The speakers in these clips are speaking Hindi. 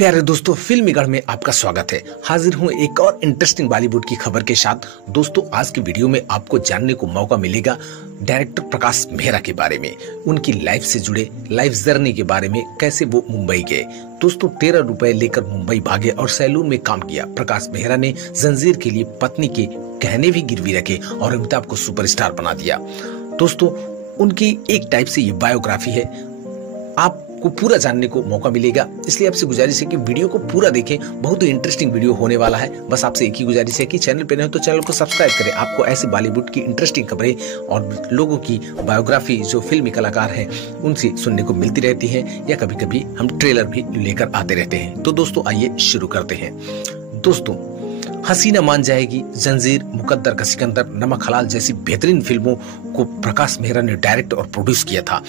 प्यारे दोस्तों, फिल्मी गढ़ में आपका स्वागत है। हाजिर हूं एक और इंटरेस्टिंग बॉलीवुड की खबर के साथ। दोस्तों, आज की वीडियो में आपको जानने को मौका मिलेगा डायरेक्टर प्रकाश मेहरा के बारे में, उनकी लाइफ से जुड़े लाइफ जर्नी के बारे में, कैसे वो मुंबई गए। दोस्तों, 13 रुपए लेकर मुंबई भागे और सैलून में काम किया। प्रकाश मेहरा ने जंजीर के लिए पत्नी के गहने भी गिरवी रखे और अमिताभ को सुपरस्टार बना दिया। दोस्तों, उनकी एक टाइप से ये बायोग्राफी है, आपको पूरा जानने को मौका मिलेगा। इसलिए आपसे गुजारिश है कि वीडियो को पूरा देखें, बहुत ही इंटरेस्टिंग वीडियो होने वाला है। बस आपसे एक ही गुजारिश है कि चैनल पे नए हो तो चैनल को सब्सक्राइब करें। आपको ऐसे बॉलीवुड की इंटरेस्टिंग खबरें और लोगों की बायोग्राफी जो फिल्मी कलाकार हैं उनसे सुनने को मिलती रहती है, या कभी कभी हम ट्रेलर भी लेकर आते रहते हैं। तो दोस्तों, आइए शुरू करते हैं। दोस्तों, हसीना मान जाएगी, जंजीर, मुकद्दर का सिकंदर, नमक हलाल जैसी बेहतरीन फिल्मों को प्रकाश मेहरा ने डायरेक्ट और प्रोड्यूस किया था।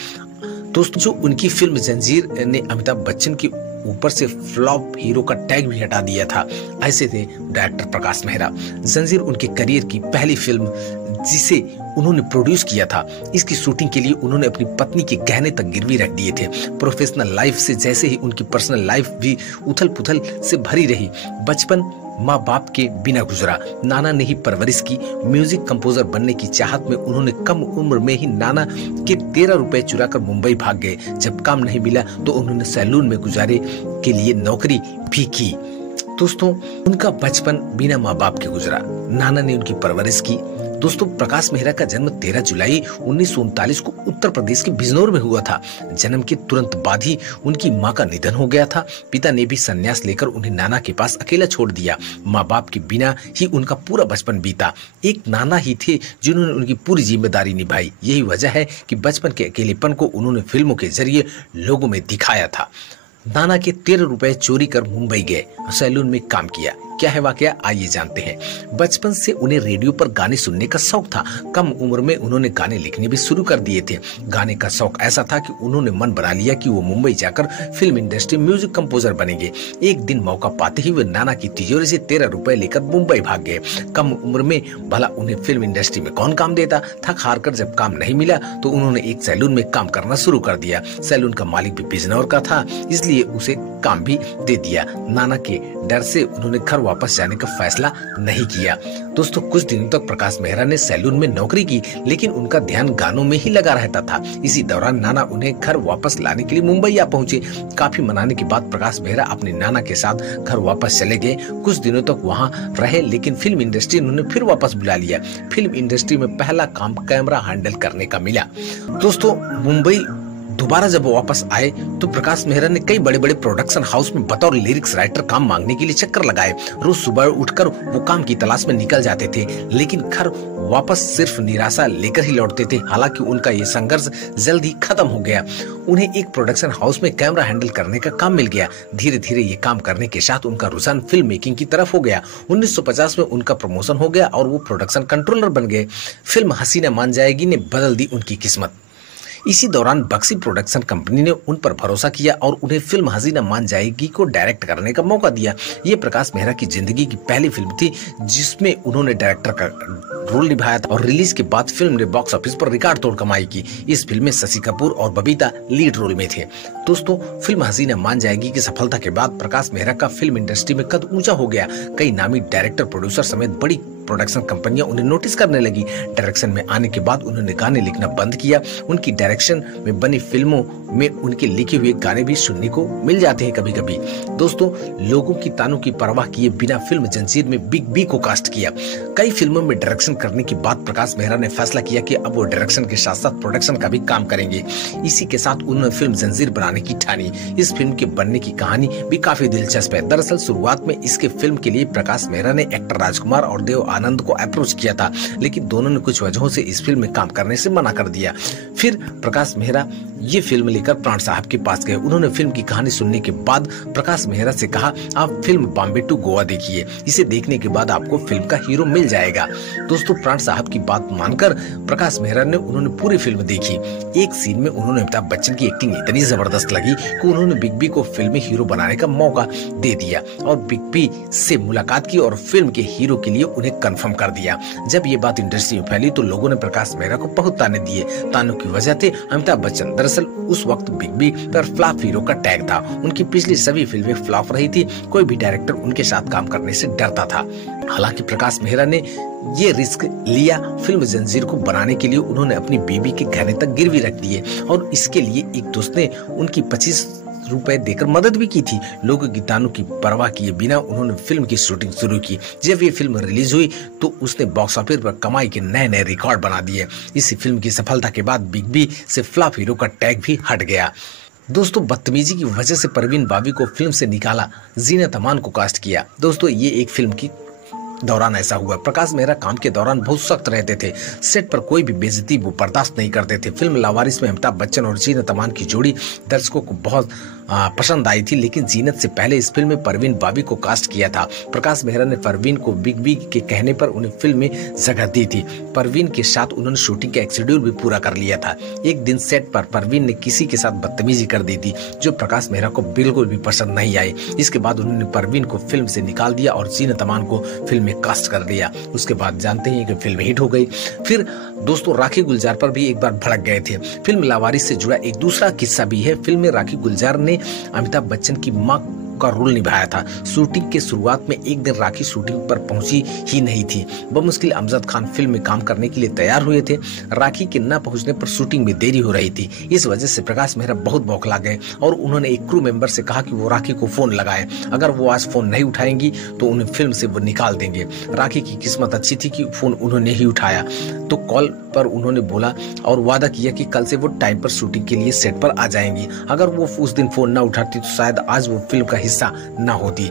दोस्तों, जो उनकी फिल्म जंजीर ने अमिताभ बच्चन के ऊपर से फ्लॉप हीरो का टैग भी हटा दिया था, ऐसे थे डायरेक्टर प्रकाश मेहरा। जंजीर उनके करियर की पहली फिल्म जिसे उन्होंने प्रोड्यूस किया था। इसकी शूटिंग के लिए उन्होंने अपनी पत्नी के गहने तक गिरवी रख दिए थे। प्रोफेशनल लाइफ से जैसे ही उनकी पर्सनल लाइफ भी उथल पुथल से भरी रही। बचपन माँ बाप के बिना गुजरा, नाना ने ही परवरिश की। म्यूजिक कंपोजर बनने की चाहत में उन्होंने कम उम्र में ही नाना के 13 रुपए चुराकर मुंबई भाग गए। जब काम नहीं मिला तो उन्होंने सैलून में गुजारे के लिए नौकरी भी की। दोस्तों, उनका बचपन बिना माँ बाप के गुजरा, नाना ने उनकी परवरिश की। दोस्तों, प्रकाश मेहरा का जन्म 13 जुलाई 1939 को उत्तर प्रदेश के बिजनौर में हुआ था। जन्म के तुरंत बाद ही उनकी मां का निधन हो गया था। पिता ने भी संन्यास लेकर उन्हें नाना के पास अकेला छोड़ दिया। माँ बाप के बिना ही उनका पूरा बचपन बीता। एक नाना ही थे जिन्होंने उनकी पूरी जिम्मेदारी निभाई। यही वजह है कि बचपन के अकेलेपन को उन्होंने फिल्मों के जरिए लोगों में दिखाया था। नाना के 13 रुपए चोरी कर मुंबई गए, सैलून में काम किया। क्या है वाकया, आइए जानते हैं। बचपन से उन्हें रेडियो पर गाने सुनने का शौक था। कम उम्र में उन्होंने गाने लिखने भी शुरू कर दिए थे। गाने का शौक ऐसा था कि उन्होंने मन बना लिया कि वो मुंबई जाकर फिल्म इंडस्ट्री म्यूजिक कंपोजर बनेंगे। एक दिन मौका पाते ही वे नाना की तिजोरी से 13 रुपए लेकर मुंबई भाग गए। कम उम्र में भला उन्हें फिल्म इंडस्ट्री में कौन काम देता। थक हार कर जब काम नहीं मिला तो उन्होंने एक सैलून में काम करना शुरू कर दिया। सैलून का मालिक भी बिजनौर का था, इसलिए उसे काम भी दे दिया। नाना के डर से उन्होंने घर वापस जाने का फैसला नहीं किया। दोस्तों, कुछ दिनों तक प्रकाश मेहरा ने सैलून में नौकरी की, लेकिन उनका ध्यान गानों में ही लगा रहता था। इसी दौरान नाना उन्हें घर वापस लाने के लिए मुंबई आ पहुंचे। काफी मनाने के बाद प्रकाश मेहरा अपने नाना के साथ घर वापस चले गए। कुछ दिनों तक वहां रहे, लेकिन फिल्म इंडस्ट्री ने उन्हें फिर वापस बुला लिया। फिल्म इंडस्ट्री में पहला काम कैमरा हैंडल करने का मिला। दोस्तों, मुंबई दोबारा जब वो वापस आए तो प्रकाश मेहरा ने कई बड़े बड़े प्रोडक्शन हाउस में बतौर लिरिक्स राइटर काम मांगने के लिए चक्कर लगाए। रोज सुबह उठकर वो काम की तलाश में निकल जाते थे, लेकिन घर वापस सिर्फ निराशा लेकर ही लौटते थे। हालांकि उनका ये संघर्ष जल्द ही खत्म हो गया। उन्हें एक प्रोडक्शन हाउस में कैमरा हैंडल करने का काम मिल गया। धीरे धीरे ये काम करने के साथ उनका रुझान फिल्म मेकिंग की तरफ हो गया। 1950 में उनका प्रमोशन हो गया और वो प्रोडक्शन कंट्रोलर बन गए। फिल्म हसीना मान जाएगी ने बदल दी उनकी किस्मत। इसी दौरान बक्सी प्रोडक्शन कंपनी ने उन पर भरोसा किया और उन्हें फिल्म हसीना मान जाएगी को डायरेक्ट करने का मौका दिया। ये प्रकाश मेहरा की जिंदगी की पहली फिल्म थी जिसमें उन्होंने डायरेक्टर का रोल निभाया था, और रिलीज के बाद फिल्म ने बॉक्स ऑफिस पर रिकॉर्ड तोड़ कमाई की। इस फिल्म में शशि कपूर और बबीता लीड रोल में थे। दोस्तों, फिल्म हसीना मान जाएगी की सफलता के बाद प्रकाश मेहरा का फिल्म इंडस्ट्री में कद ऊंचा हो गया। कई नामी डायरेक्टर, प्रोड्यूसर समेत बड़ी प्रोडक्शन कंपनियां उन्हें नोटिस करने लगी। डायरेक्शन में आने के बाद उन्होंने गाने लिखना बंद किया। उनकी डायरेक्शन में बनी फिल्मों में उनके लिखे हुए गाने भी सुनने को मिल जाते हैं कभी कभी। दोस्तों, लोगों की तानों की परवाह किए बिना फिल्म जंजीर में बिग बी को कास्ट किया। कई फिल्मों में डायरेक्शन करने के बाद प्रकाश मेहरा ने फैसला किया कि अब वो डायरेक्शन के साथ साथ प्रोडक्शन का भी काम करेंगे। इसी के साथ उन्होंने फिल्म जंजीर बनाने की ठानी। इस फिल्म के बनने की कहानी भी काफी दिलचस्प है। दरअसल शुरुआत में इसके फिल्म के लिए प्रकाश मेहरा ने एक्टर राजकुमार और देव आनंद को अप्रोच किया था, लेकिन दोनों ने कुछ वजहों से इस फिल्म में काम करने से मना कर दिया। फिर प्रकाश मेहरा ये फिल्म लेकर प्राण साहब के पास गए। उन्होंने फिल्म की कहानी सुनने के बाद प्रकाश मेहरा से कहा, आप फिल्म बॉम्बे टू गोवा देखिए, इसे देखने के बाद आपको फिल्म का हीरो मिल जाएगा। दोस्तों, प्राण साहब की बात मानकर प्रकाश मेहरा ने उन्होंने पूरी फिल्म देखी। एक सीन में उन्होंने अमिताभ बच्चन की एक्टिंग इतनी जबरदस्त लगी कि उन्होंने बिग बी को फिल्म में हीरो बनाने का मौका दे दिया और बिग बी से मुलाकात की और फिल्म के हीरो के लिए उन्हें कंफर्म कर दिया। जब ये बात इंडस्ट्री में फैली तो लोगों ने प्रकाश मेहरा को बहुत ताने दिए। तानों की वजह थे अमिताभ बच्चन। दरअसल उस वक्त बिग बी पर फ्लॉप हीरो का टैग था। उनकी पिछली सभी फिल्में फ्लॉप रही थी, कोई भी डायरेक्टर उनके साथ काम करने से डरता था। हालांकि प्रकाश मेहरा ने ये रिस्क लिया। फिल्म जंजीर को बनाने के लिए उन्होंने अपनी बीवी के गहने तक गिरवी रख दिए और इसके लिए एक दोस्त ने उनकी 25 रुपए देकर मदद भी की थी। लोगों की तानों की परवाह किए बिना उन्होंने फिल्म की शूटिंग शुरू की। जब ये फिल्म रिलीज हुई तो उसने बॉक्स ऑफिस पर कमाई के नए नए रिकॉर्ड बना दिए। इस फिल्म की सफलता के बाद बिग बी से फ्लॉप हीरो का टैग भी हट गया। दोस्तों, बदतमीजी की वजह से परवीन बावी को फिल्म से निकाला, जीनत अमान को कास्ट किया। दोस्तों, ये एक फिल्म की दौरान ऐसा हुआ। प्रकाश मेहरा काम के दौरान बहुत सख्त रहते थे। सेट पर कोई भी बेइज्जती वो बर्दाश्त नहीं करते थे। फिल्म लावारिस में अमिताभ बच्चन और जीनत अमान की जोड़ी दर्शकों को बहुत पसंद आई थी, लेकिन जीनत से पहले इस फिल्म में परवीन बावी को कास्ट किया था। प्रकाश मेहरा ने परवीन को बिग बी के कहने पर उन्हें फिल्म में जगह दी थी। परवीन के साथ उन्होंने शूटिंग का एक शेड्यूल भी पूरा कर लिया था। एक दिन सेट पर परवीन ने किसी के साथ बदतमीजी कर दी थी, जो प्रकाश मेहरा को बिल्कुल भी पसंद नहीं आई। इसके बाद उन्होंने परवीन को फिल्म से निकाल दिया और जीनत अमान को फिल्म में कास्ट कर दिया। उसके बाद जानते हैं कि फिल्म हिट हो गई। फिर दोस्तों, राखी गुलजार पर भी एक बार भड़क गए थे। फिल्म लावारिस से जुड़ा एक दूसरा किस्सा भी है। फिल्म में राखी गुलजार ने अमिताभ बच्चन की मां का रोल निभाया था। शूटिंग के शुरुआत में एक दिन राखी शूटिंग पर पहुंची ही नहीं थी। बमुश्किल अमजद खान फिल्म में काम करने के लिए तैयार हुए थे। राखी के न पहुंचने पर शूटिंग में देरी हो रही थी। इस वजह से प्रकाश मेहरा बहुत बौखला गए और उन्होंने एक क्रू मेंबर से कहा कि वो राखी को फोन लगाए। अगर वो आज फोन नहीं उठाएंगी तो उन्हें फिल्म से वो निकाल देंगे। राखी की किस्मत अच्छी थी कि फोन उन्होंने ही उठाया। तो कॉल पर उन्होंने बोला और वादा किया कि कल से वो टाइम पर शूटिंग के लिए सेट पर आ जाएंगी। अगर वो उस दिन फोन न उठाती तो शायद आज वो फिल्म का हिस्सा न होती।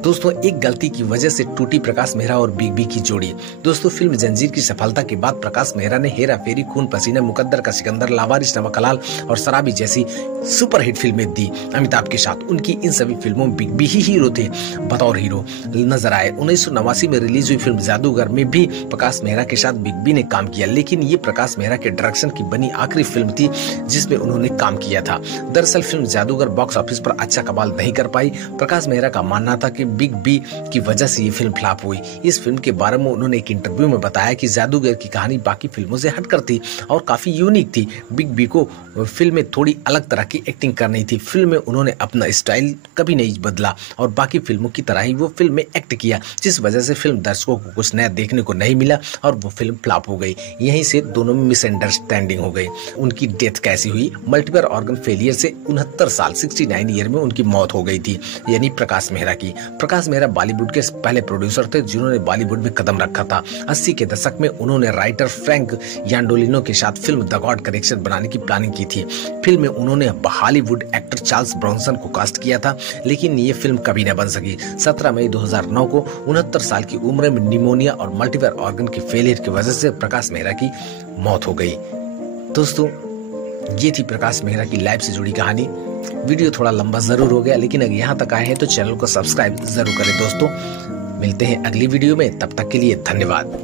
दोस्तों, एक गलती की वजह से टूटी प्रकाश मेहरा और बिग बी की जोड़ी। दोस्तों, फिल्म जंजीर की सफलता के बाद प्रकाश मेहरा ने हेरा फेरी, खून पसीना, मुकद्दर का सिकंदर, लावारिस, नमक हलाल और शराबी जैसी सुपरहिट फिल्में दी अमिताभ के साथ। उनकी इन सभी फिल्मों में बिग बी ही हीरो थे, बतौर हीरो नजर आए। 1989 में रिलीज हुई फिल्म जादूगर में भी प्रकाश मेहरा के साथ बिग बी ने काम किया, लेकिन ये प्रकाश मेहरा के डायरेक्शन की बनी आखिरी फिल्म थी जिसमें उन्होंने काम किया था। दरअसल फिल्म जादूगर बॉक्स ऑफिस पर अच्छा कमाल नहीं कर पाई। प्रकाश मेहरा का मानना था कि बिग बी की वजह से ये फिल्म फ्लॉप हुई। इस फिल्म के बारे में उन्होंने एक इंटरव्यू में बताया कि जादूगर की कहानी बाकी फिल्मों से हटकर थी और काफी यूनिक थी। बिग बी को फिल्म में थोड़ी अलग तरह की एक्टिंग करनी थी। फिल्म में उन्होंने अपना स्टाइल कभी नहीं बदला और बाकी फिल्मों की तरह ही वो फिल्म में एक्ट किया, जिस वजह से फिल्म दर्शकों को कुछ नया देखने को नहीं मिला और वो फिल्म फ्लॉप हो गई। यहीं से दोनों में मिसअंडरस्टैंडिंग हो गई। उनकी डेथ कैसी हुई? मल्टीपल ऑर्गन फेलियर से 69 साल 69 ईयर में उनकी मौत हो गई थी, यानी प्रकाश मेहरा की। प्रकाश मेहरा बॉलीवुड के पहले प्रोड्यूसर थे जिन्होंने बॉलीवुड में कदम रखा था। 80 के दशक में उन्होंने राइटर फ्रैंक यांडोलिनो के साथ फिल्म द गॉड कलेक्शन बनाने की प्लानिंग की थी। फिल्म में उन्होंने हॉलीवुड एक्टर चार्ल्स ब्रॉन्सन को कास्ट किया था, लेकिन ये फिल्म कभी न बन सकी। 17 मई 2009 को 69 साल की उम्र में निमोनिया और मल्टीपल ऑर्गन की फेलियर की वजह से प्रकाश मेहरा की मौत हो गई। दोस्तों, ये थी प्रकाश मेहरा की लाइफ से जुड़ी कहानी। वीडियो थोड़ा लंबा जरूर हो गया, लेकिन अगर यहाँ तक आए हैं तो चैनल को सब्सक्राइब जरूर करें। दोस्तों, मिलते हैं अगली वीडियो में, तब तक के लिए धन्यवाद।